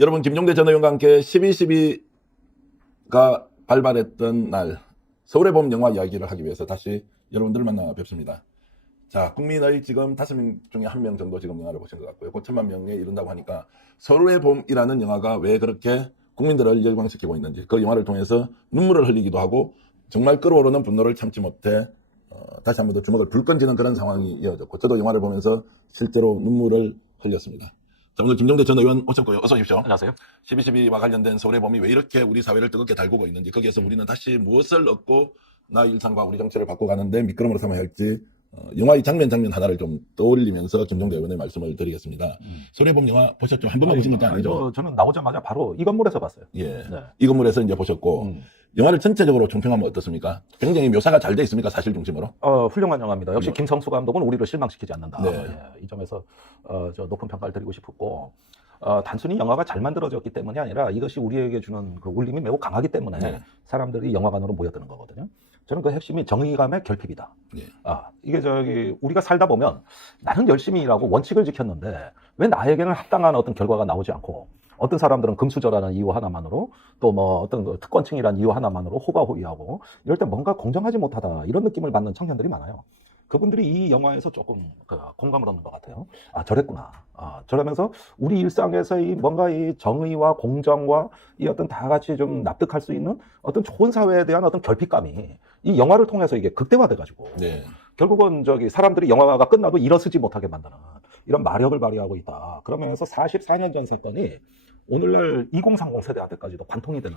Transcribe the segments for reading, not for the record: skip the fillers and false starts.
여러분, 김종대 전 의원과 함께 12.12가 발발했던 날 서울의 봄 영화 이야기를 하기 위해서 다시 여러분들을 만나 뵙습니다. 자, 국민의 지금 5명 중에 1명 정도 지금 영화를 보신 것 같고요. 곧 1,000만 명에 이른다고 하니까 서울의 봄이라는 영화가 왜 그렇게 국민들을 열광시키고 있는지, 그 영화를 통해서 눈물을 흘리기도 하고 정말 끓어오르는 분노를 참지 못해 다시 한 번 더 주먹을 불 건지는 그런 상황이 이어졌고, 저도 영화를 보면서 실제로 눈물을 흘렸습니다. 자, 오늘 김종대 전 의원 오셨고요. 어서 오십시오. 안녕하세요. 12.12와 관련된 서울의 봄이 왜 이렇게 우리 사회를 뜨겁게 달구고 있는지, 거기에서 우리는 다시 무엇을 얻고 나의 일상과 우리 정치를 바꿔가는데 미끄럼으로 삼아야 할지, 영화의 장면 하나를 좀 떠올리면서 김종대 의원의 말씀을 드리겠습니다. 서울의 봄 영화 보셨죠? 한 번만 보신 것도 아니죠? 저는 나오자마자 바로 이 건물에서 봤어요. 예. 네. 이 건물에서 이제 보셨고, 영화를 전체적으로 총평하면 어떻습니까? 굉장히 묘사가 잘 돼 있습니까? 사실 중심으로? 훌륭한 영화입니다. 역시 김성수 감독은 우리를 실망시키지 않는다. 네. 예, 이 점에서 저 높은 평가를 드리고 싶었고, 단순히 영화가 잘 만들어졌기 때문이 아니라 이것이 우리에게 주는 그 울림이 매우 강하기 때문에 네. 사람들이 영화관으로 모여드는 거거든요. 저는 그 핵심이 정의감의 결핍이다. 예. 이게 우리가 살다 보면 나는 열심히 일하고 원칙을 지켰는데 왜 나에게는 합당한 어떤 결과가 나오지 않고, 어떤 사람들은 금수저라는 이유 하나만으로, 또 뭐 어떤 그 특권층이라는 이유 하나만으로 호가호위하고, 이럴 때 뭔가 공정하지 못하다, 이런 느낌을 받는 청년들이 많아요. 그분들이 이 영화에서 조금 공감을 얻는 것 같아요. 저랬구나. 저러면서 우리 일상에서 뭔가 이 정의와 공정과 이 어떤 다 같이 좀 납득할 수 있는 어떤 좋은 사회에 대한 어떤 결핍감이 이 영화를 통해서 이게 극대화돼가지고, 네. 결국은 사람들이 영화가 끝나도 일어서지 못하게 만드는 이런 마력을 발휘하고 있다. 그러면서 44년 전 사건이 오늘날 2030 세대한테까지도 관통이 되는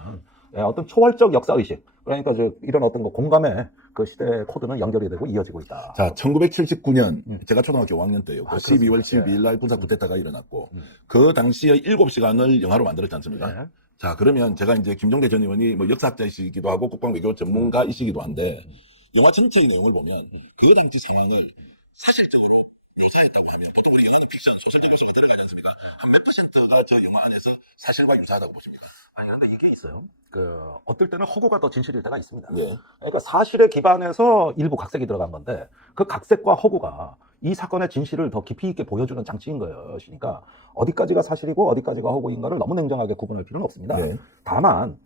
어떤 초월적 역사의식, 그러니까 이런 어떤 공감의 그 시대 코드는 연결이 되고 이어지고 있다. 자, 1979년, 제가 초등학교 5학년 때요. 12월 그렇습니다. 12일 날 군사 쿠데타가 일어났고, 그 당시에 7시간을 영화로 만들었지 않습니까? 네. 자, 그러면 제가 이제 김종대 전 의원이 뭐 역사학자이시기도 하고 국방외교 전문가이시기도 한데, 영화 전체의 내용을 보면 그 당시 상황을 사실적으로 묘사했다고 하면, 보통 우리가 흔히 픽션, 소설적 요소가 들어가지 않습니까? 한 몇 %가 저 영화 안에서 사실과 유사하다고 보십니까? 아니, 근데 이게 있어요. 어떨 때는 허구가 더 진실일 때가 있습니다. 예. 그러니까 사실에 기반해서 일부 각색이 들어간 건데, 그 각색과 허구가 이 사건의 진실을 더 깊이 있게 보여주는 장치인 것이니까, 어디까지가 사실이고 어디까지가 허구인가를 너무 냉정하게 구분할 필요는 없습니다. 네. 다만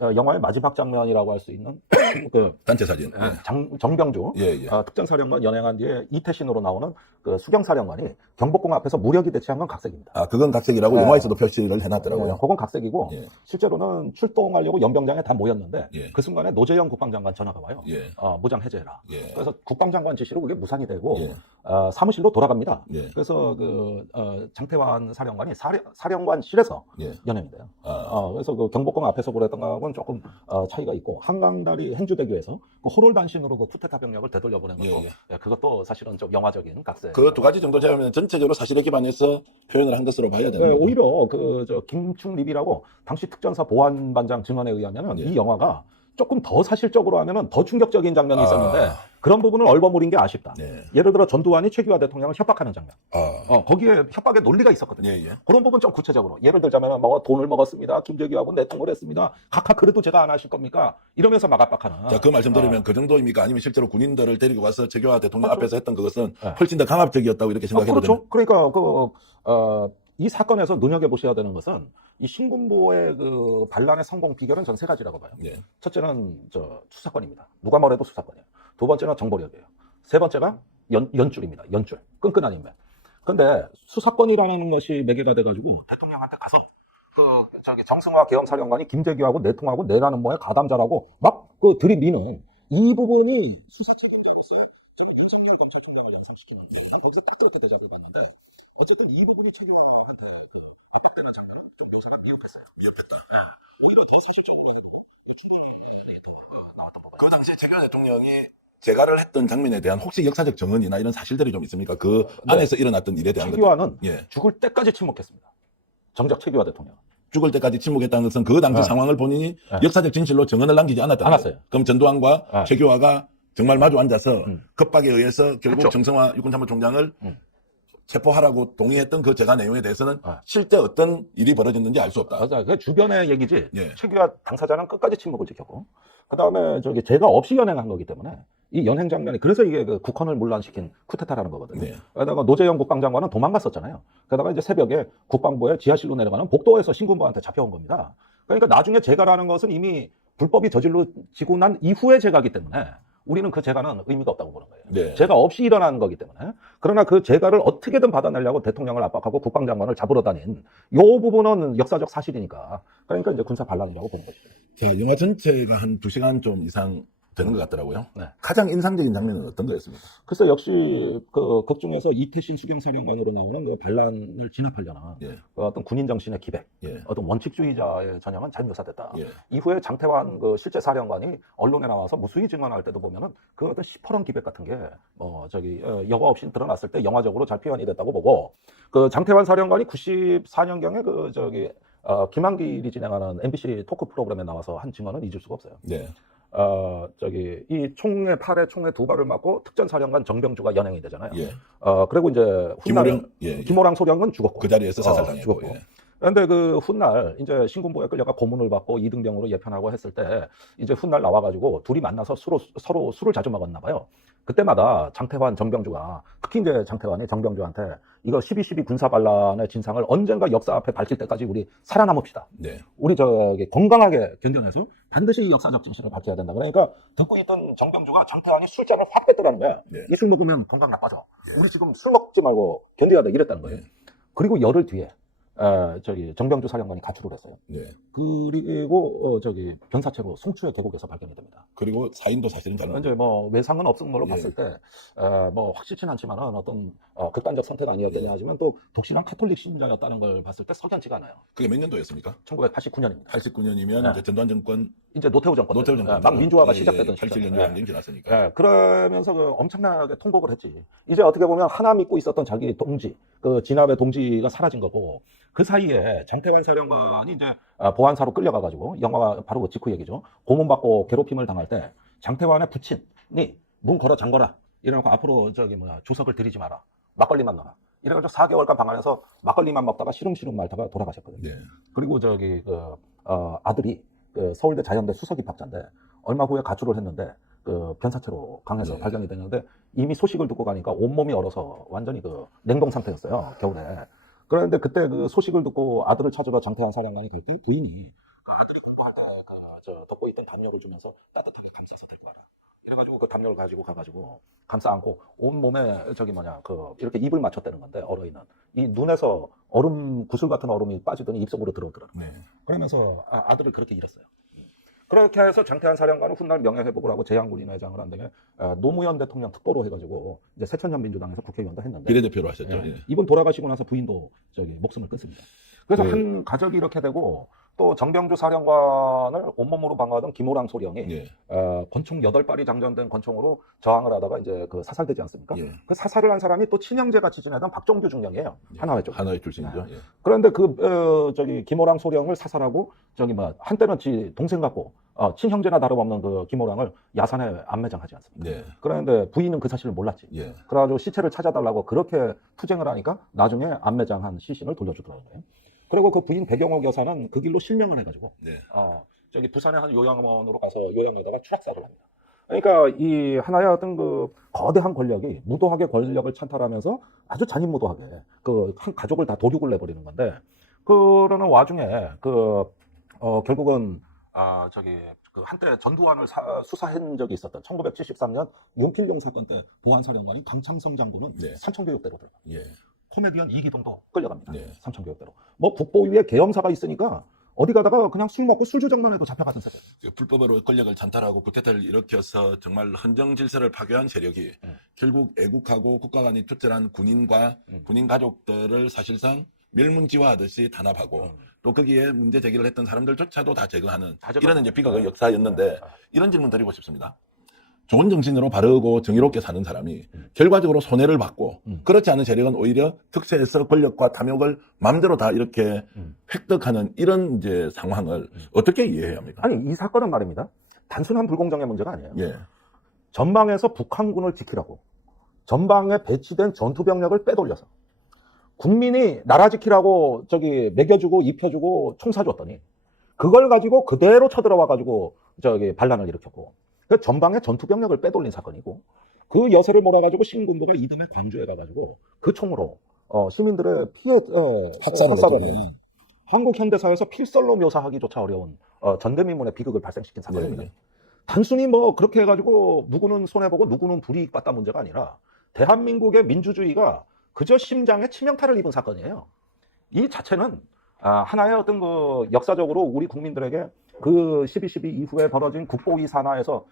영화의 마지막 장면이라고 할 수 있는 단체 사진. 예. 정병주 예. 특전사령관 연행한 뒤에 이태신으로 나오는 그 수경사령관이 경복궁 앞에서 무력이 대치한 건 각색입니다. 그건 각색이라고 네. 영화에서도 표시를 해놨더라고요. 그건 각색이고, 예. 실제로는 출동하려고 연병장에 다 모였는데, 예. 그 순간에 노재영 국방장관 전화가 와요. 예. 무장 해제해라. 예. 그래서 국방장관 지시로 그게 무산이 되고, 예. 사무실로 돌아갑니다. 예. 그래서 장태환 사령관이 사령관실에서 예. 연행이 돼요. 그래서 그 경복궁 앞에서 그랬던 거하고는 조금 차이가 있고, 한강다리 행주대교에서 그 호롤단신으로 그 쿠데타 병력을 되돌려보낸 것도, 그것도 사실은 좀 영화적인 각색. 그 두 가지 정도 제하면 전체적으로 사실에 기반해서 표현을 한 것으로 봐야 되는 거죠. 오히려 김충립이라고 당시 특전사 보안반장 증언에 의하면 이 영화가 조금 더 사실적으로 하면은 더 충격적인 장면이 있었는데, 그런 부분을 얼버무린 게 아쉽다. 네. 예를 들어 전두환이 최규하 대통령을 협박하는 장면. 거기에 협박의 논리가 있었거든요. 예. 그런 부분 좀 구체적으로. 예를 들자면 뭐 돈을 먹었습니다. 김재규하고 내통을 했습니다. 각하 그래도 제가 안 하실 겁니까? 이러면서 막 압박하는. 자, 그 말씀 들으면 그 정도입니까? 아니면 실제로 군인들을 데리고 가서 최규하 대통령 그렇죠. 앞에서 했던 그것은 네. 훨씬 더 강압적이었다고 이렇게 생각해도 그렇죠. 그러니까 이 사건에서 눈여겨보셔야 되는 것은 이 신군부의 그 반란의 성공 비결은 전 3가지라고 봐요. 예. 첫째는 수사권입니다. 누가 뭐래도 수사권이에요. 두 번째는 정보력이에요. 세 번째가 연줄입니다. 연줄. 끈끈한 인맥. 근데 수사권이라는 것이 매개가 돼가지고 대통령한테 가서 정승화 계엄사령관이 김재규하고 내통하고 내라는 뭐에 가담자라고 막 들이미는 이 부분이 수사 책임자로서 저는 윤석열 검찰총장을 연상시키는 난 거기서 딱 그렇게 대접을 받는데, 어쨌든 이 부분이 최규하한테 압박되는 장면은 좀 묘사가 미흡했어요. 미흡했다. 오히려 더 사실적으로 해도 충분히 나왔던 것 그 같아요. 당시 최규하 대통령이 재가를 했던 장면에 대한 혹시 역사적 정언이나 이런 사실들이 좀 있습니까? 그 안에서 일어났던 일에 대한 최규하는 예. 죽을 때까지 침묵했습니다. 정작 최규하 대통령. 죽을 때까지 침묵했다는 것은 그 당시 상황을 본인이 역사적 진실로 정언을 남기지 않았다는 않았어요. 거예요. 그럼 전두환과 최규하가 정말 마주 앉아서 급박에 의해서 결국 그렇죠. 정성화 육군참모총장을 체포하라고 동의했던 그 재가 내용에 대해서는 실제 어떤 일이 벌어졌는지 알 수 없다. 맞아. 그 주변의 얘기지. 예. 최규하 당사자는 끝까지 침묵을 지켰고, 그 다음에 제가 없이 연행한 거기 때문에 이 연행 장면이 그래서 이게 그 국헌을 문란시킨 쿠데타라는 거거든요. 네. 게다가 노재영 국방장관은 도망갔었잖아요. 게다가 이제 새벽에 국방부에 지하실로 내려가는 복도에서 신군부한테 잡혀온 겁니다. 그러니까 나중에 재가라는 것은 이미 불법이 저질러지고 난 이후의 재가기 때문에 우리는 그 재가는 의미가 없다고 보는 거예요. 네. 재가 없이 일어나는 거기 때문에. 그러나 그 재가를 어떻게든 받아내려고 대통령을 압박하고 국방장관을 잡으러 다닌 요 부분은 역사적 사실이니까. 그러니까 이제 군사 반란이라고 보는 거죠. 자, 영화 전체가 한 2시간 좀 이상 되는 것 같더라고요. 네. 가장 인상적인 장면은 어떤 거였습니까? 글쎄 역시 그 극 중에서 이태신 수경사령관으로 나오는 그 반란을 진압하려는 예. 그 어떤 군인 정신의 기백, 예. 어떤 원칙주의자의 전형은 잘 묘사됐다. 예. 이후에 장태환 그 실제 사령관이 언론에 나와서 무수히 증언할 때도 보면은 그 어떤 시퍼런 기백 같은 게 여과 없이 드러났을 때 영화적으로 잘 표현이 됐다고 보고, 그 장태환 사령관이 94년경에 김한길이 진행하는 MBC 토크 프로그램에 나와서 한 증언은 잊을 수가 없어요. 네. 이 팔에 총에 2발을 맞고 특전사령관 정병주가 연행이 되잖아요. 예. 그리고 이제 훗날 김호령, 예. 김호랑 소령은 죽었고. 그 자리에서 사살당했고. 죽었고. 예. 그런데 그 훗날 이제 신군부에 끌려가 고문을 받고 이등병으로 예편하고 했을 때 이제 훗날 나와가지고 둘이 만나서 서로 술을 자주 먹었나 봐요. 그때마다 장태환, 정병주가, 특히 이제 장태환이 정병주한테 이거 12.12 군사반란의 진상을 언젠가 역사 앞에 밝힐 때까지 우리 살아남읍시다. 네. 우리 건강하게 견뎌내서 반드시 이 역사적 진실을 밝혀야 된다. 그러니까 듣고 있던 정병주가 장태환이 술잔을 확 뺐더라는 거야. 네. 이 술 먹으면 건강 나빠져. 예. 우리 지금 술 먹지 말고 견뎌야 돼. 이랬다는 거예요. 네. 그리고 열흘 뒤에 정병주 사령관이 가출을 했어요. 네. 그리고 변사체로 송추의 계곡에서 발견이 됩니다. 그리고 사인도 사실은 다른 이제 뭐 외상은 없은 걸로 예. 봤을 때 뭐 확실치는 않지만은 어떤 극단적 선택 아니었겠냐 하지만 또 독실한 카톨릭 신자였다는 걸 봤을 때 석연치가 않아요. 그게 몇 년도였습니까? 1989년입니다. 89년이면 네. 이제 전두환 정권 이제 노태우 정권, 노태우 정권 막 민주화가 예, 시작되던 87년 완전 지났으니까. 예, 그러면서 엄청나게 통곡을 했지. 이제 어떻게 보면 하나 믿고 있었던 자기 동지, 그 진압의 동지가 사라진 거고, 그 사이에 장태환 사령관이 이제 보안사로 끌려가가지고, 영화가 바로 그 직후 얘기죠. 고문받고 괴롭힘을 당할 때 장태환의 부친이 문 걸어 잠궈라. 이래놓고 앞으로 조석을 들이지 마라. 막걸리만 넣어라. 이래가지고 4개월간 방 안에서 막걸리만 먹다가 시름시름 말다가 돌아가셨거든요. 네. 그리고 아들이 서울대 자연대 수석 입학자인데 얼마 후에 가출을 했는데 변사체로 강해서 네. 발견이 됐는데 이미 소식을 듣고 가니까 온몸이 얼어서 완전히 냉동 상태였어요, 겨울에. 그런데 그때 그 소식을 듣고 아들을 찾으러 장태환 사령관이 갈 때 부인이 그 아들이 공부할 때 덮고 있던 담요를 주면서 따뜻하게 감싸서 데리고 와라. 이래가지고 그 담요를 가지고 가가지고 감싸 안고 온몸에 이렇게 입을 맞췄다는 건데, 얼어있는 이 눈에서 구슬 같은 얼음이 빠지더니 입속으로 들어오더라고요. 네. 그러면서 아들을 그렇게 잃었어요. 그렇게 해서 장태환 사령관은 훗날 명예회복을 하고 재향군인 회장을 한 다음에 노무현 대통령 특보로 해가지고 이제 새천년 민주당에서 국회의원도 했는데, 비례대표로 하셨죠. 예, 예. 이분 돌아가시고 나서 부인도 목숨을 끊습니다. 그래서 네. 한 가족이 이렇게 되고, 또 정병주 사령관을 온몸으로 방어하던 김호랑 소령이 예. 권총 8발이 장전된 권총으로 저항을 하다가 이제 사살되지 않습니까? 예. 그 사살을 한 사람이 또 친형제 같이 지내던 박종규 중령이에요. 예. 하나회 쪽. 하나의 출신이죠. 예. 그런데 김호랑 소령을 사살하고 한때는 동생 같고 친형제나 다름없는 그 김호랑을 야산에 안매장하지 않습니까? 네. 그런데 부인은 그 사실을 몰랐지. 예. 그래가지고 시체를 찾아달라고 그렇게 투쟁을 하니까 나중에 안매장한 시신을 돌려주더라고요. 그리고 그 부인 배경옥 여사는 그 길로 실명을 해가지고 네. 부산의 한 요양원으로 가서 요양하다가 추락사를 합니다. 그러니까 이 하나의 어떤 거대한 권력이 무도하게 권력을 찬탈하면서 아주 잔인무도하게 한 가족을 다 도륙을 내버리는 건데, 그러는 와중에 결국은 한때 전두환을 수사한 적이 있었던 1973년 용필용 사건 때 보안사령관인 강창성 장군은 네. 삼천교육대로 들어갑니다. 예. 코미디언 이기동도 끌려갑니다. 네. 삼천교육대로. 국보위에 계엄사가 있으니까 어디 가다가 그냥 술 먹고 술주정만 해도 잡혀갔던 세대. 불법으로 권력을 찬탈하고 쿠데타를 일으켜서 정말 헌정 질서를 파괴한 세력이 결국 애국하고 국가 간이 투철한 군인과 군인 가족들을 사실상 멸문지화하듯이 단합하고 또 거기에 문제 제기를 했던 사람들조차도 다 제거하는 이런 이제 비극의 역사였는데, 이런 질문 드리고 싶습니다. 좋은 정신으로 바르고 정의롭게 사는 사람이 결과적으로 손해를 받고 그렇지 않은 세력은 오히려 특세에서 권력과 탐욕을 마음대로 다 이렇게 획득하는 이런 이제 상황을 어떻게 이해해야 합니까? 아니, 이 사건은 말입니다. 단순한 불공정의 문제가 아니에요. 예. 전방에서 북한군을 지키라고 전방에 배치된 전투병력을 빼돌려서 국민이 나라 지키라고 먹여주고 입혀주고 총 쏴줬더니 그걸 가지고 그대로 쳐들어와가지고 반란을 일으켰고, 그 전방에 전투 병력을 빼돌린 사건이고 그 여세를 몰아가지고 신군부가 이듬해 광주에 가가지고 그 총으로 시민들의 피해 확산을 확산을 했죠. 한국 현대사에서 필설로 묘사하기조차 어려운 전대미문의 비극을 발생시킨 사건입니다. 네. 단순히 뭐 그렇게 해가지고 누구는 손해보고 누구는 불이익 봤다 문제가 아니라 대한민국의 민주주의가 그저 심장에 치명타를 입은 사건이에요. 이 자체는 하나의 어떤 그 역사적으로 우리 국민들에게 그 12.12 이후에 벌어진 국보위 산하에서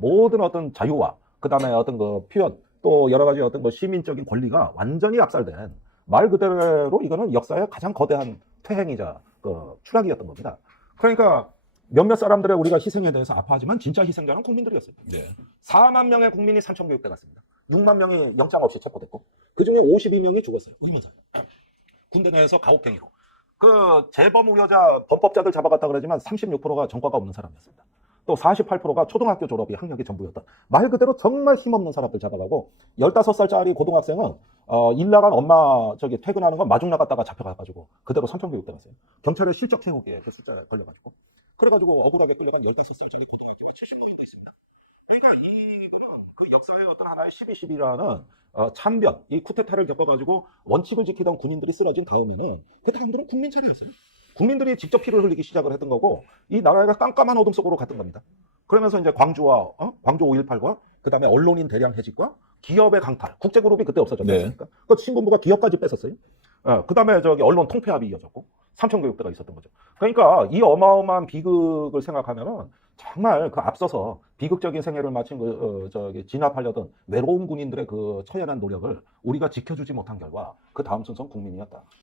모든 어떤 자유와 그 다음에 어떤 그 표현 또 여러 가지 어떤 그 시민적인 권리가 완전히 압살된 말 그대로 이거는 역사의 가장 거대한 퇴행이자 그 추락이었던 겁니다. 그러니까 몇몇 사람들의 우리가 희생에 대해서 아파하지만 진짜 희생자는 국민들이었어요. 네. 4만 명의 국민이 산청교육대 갔습니다. 6만 명이 영장 없이 체포됐고 그 중에 52명이 죽었어요. 의문사. 군대 내에서 가혹행위로. 그 재범 우려자 범법자들 잡아갔다 그러지만 36%가 전과가 없는 사람이었습니다. 또 48%가 초등학교 졸업이 학력이 전부였다. 말 그대로 정말 힘없는 사람들 잡아가고 15살짜리 고등학생은 일 나간 엄마 퇴근하는 건 마중 나갔다가 잡혀가가지고 그대로 삼청교육대 갔어요. 경찰의 실적 세우기에 그 숫자가 걸려가지고 그래가지고 억울하게 끌려간 15살짜리 고등학교가 70명도 있습니다. 그러니까 이거는 그 역사의 어떤 하나의 12.12라는 참변, 이 쿠데타를 겪어가지고 원칙을 지키던 군인들이 쓰러진 다음에는 그 다음들은 국민 차례였어요. 국민들이 직접 피를 흘리기 시작을 했던 거고 이 나라가 깜깜한 어둠 속으로 갔던 겁니다. 그러면서 이제 광주와 광주 5.18과 그 다음에 언론인 대량 해직과 기업의 강탈, 국제그룹이 그때 없어졌지 네. 않습니까? 그 신군부가 기업까지 뺐었어요. 그 다음에 언론 통폐합이 이어졌고 삼청교육대가 있었던 거죠. 그러니까 이 어마어마한 비극을 생각하면은 정말 그 앞서서 비극적인 생애를 마친 진압하려던 외로운 군인들의 그 처연한 노력을 우리가 지켜주지 못한 결과 그 다음 순서는 국민이었다.